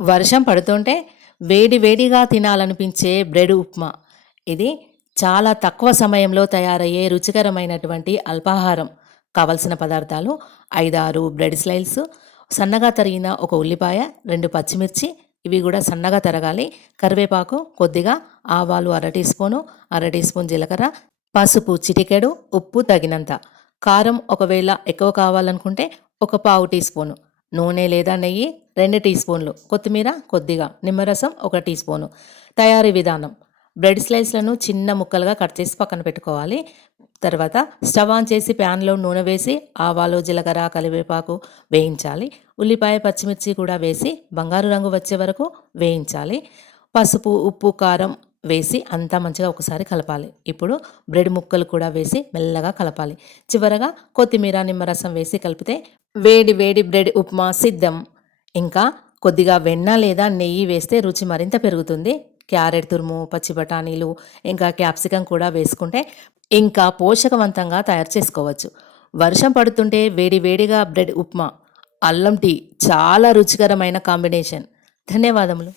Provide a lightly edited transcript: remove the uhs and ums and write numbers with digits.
వర్షం పడుతుంటే వేడి వేడిగా తినాలనిపించే బ్రెడ్ ఉప్మా. ఇది చాలా తక్కువ సమయంలో తయారయ్యే రుచికరమైనటువంటి అల్పాహారం. కావలసిన పదార్థాలు 5, 6 బ్రెడ్ స్లైస్, సన్నగా తరిగిన ఒక ఉల్లిపాయ, 2 పచ్చిమిర్చి, ఇవి కూడా సన్నగా తరగాలి. కరివేపాకు కొద్దిగా, ఆవాలు అర టీ స్పూను, అర టీ స్పూన్ జీలకర్ర, పసుపు చిటికెడు, ఉప్పు తగినంత. కారం ఒకవేళ ఎక్కువ కావాలనుకుంటే ఒక పావు టీ స్పూను. నూనె లేదా నెయ్యి 2 టీ స్పూన్లు, కొత్తిమీర కొద్దిగా, నిమ్మరసం 1 టీ స్పూను. తయారీ విధానం: బ్రెడ్ స్లైస్లను చిన్న ముక్కలుగా కట్ చేసి పక్కన పెట్టుకోవాలి. తర్వాత స్టవ్ ఆన్ చేసి ప్యాన్లో నూనె వేసి ఆవాలు, జీలకర్ర, కరివేపాకు వేయించాలి. ఉల్లిపాయ, పచ్చిమిర్చి కూడా వేసి బంగారు రంగు వచ్చే వరకు వేయించాలి. పసుపు, ఉప్పు, కారం వేసి అంతా మంచిగా ఒకసారి కలపాలి. ఇప్పుడు బ్రెడ్ ముక్కలు కూడా వేసి మెల్లగా కలపాలి. చివరగా కొత్తిమీర, నిమ్మరసం వేసి కలిపితే వేడి వేడి బ్రెడ్ ఉప్మా సిద్ధం. ఇంకా కొద్దిగా వెన్న లేదా నెయ్యి వేస్తే రుచి మరింత పెరుగుతుంది. క్యారెట్ తురుము, పచ్చి బఠానీలు, ఇంకా క్యాప్సికం కూడా వేసుకుంటే ఇంకా పోషకవంతంగా తయారు చేసుకోవచ్చు. వర్షం పడుతుంటే వేడి వేడిగా బ్రెడ్ ఉప్మా, అల్లం టీ చాలా రుచికరమైన కాంబినేషన్. ధన్యవాదములు.